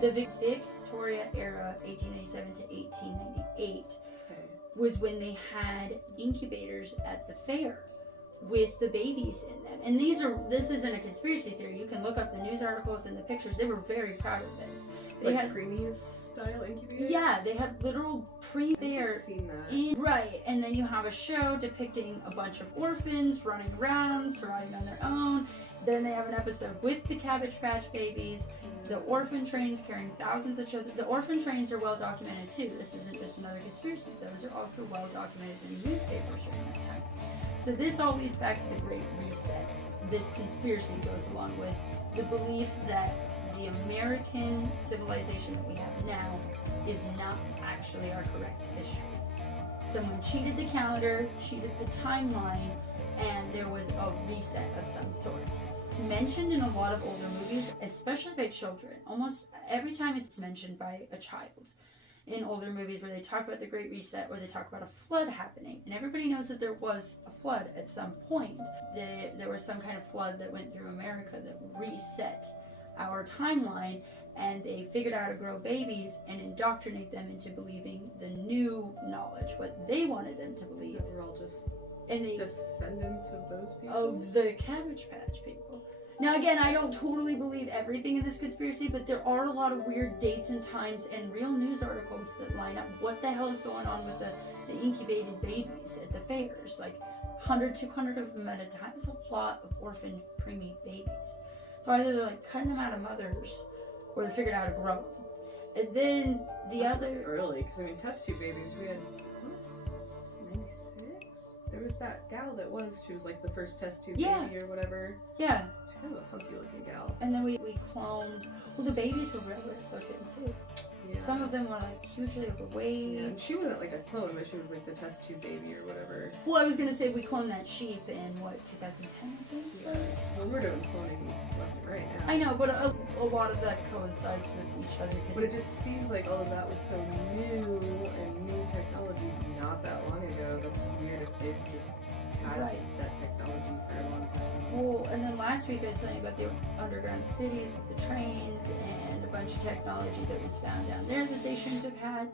The Victoria era, 1887 to 1898, was when they had incubators at the fair with the babies in them. And this isn't a conspiracy theory. You can look up the news articles and the pictures. They were very proud of this. They had preemies style incubators? Yeah, they had literal pre-fair. I've seen that. Right, and then you have a show depicting a bunch of orphans running around, surviving on their own. Then they have an episode with the Cabbage Patch Babies, the orphan trains carrying thousands of children. The orphan trains are well documented too. This isn't just another conspiracy. Those are also well documented in the newspapers during that time. So this all leads back to the Great Reset. This conspiracy goes along with the belief that the American civilization that we have now is not actually our correct history. Someone cheated the calendar, cheated the timeline, and there was a reset of some sort. It's mentioned in a lot of older movies, especially by children. Almost every time it's mentioned by a child in older movies where they talk about the Great Reset or they talk about a flood happening. And everybody knows that there was a flood at some point. There was some kind of flood that went through America that reset our timeline, and they figured out how to grow babies and indoctrinate them into believing the new knowledge, what they wanted them to believe. We're all just descendants of those people? Of the Cabbage Patch people. Now again, I don't totally believe everything in this conspiracy, but there are a lot of weird dates and times and real news articles that line up what the hell is going on with the incubated babies at the fairs. Like 100, 200 of them at a time. That's a lot of orphaned preemie babies. So either they're like cutting them out of mothers, or they figured out how to grow them. And then That's early, because I mean, test tube babies, we had, what was 96? There was that gal she was like the first test tube baby or whatever. Yeah. She's kind of a funky looking gal. And then we cloned, the babies were really looking too. Yeah. Some of them were like hugely overweight. Yeah, and she wasn't like a clone, but she was like the test tube baby or whatever. Well, I was gonna say we cloned that sheep in 2010, I think. Well, we're doing cloning left and right now. I know, but a lot of that coincides with each other. But it just seems like all of that was so new and new technology not that long ago. That's weird if they've just had that technology for a long time. Well, and then last week I was telling you about the underground cities with the trains and a bunch of technology that was found down there that they shouldn't have had.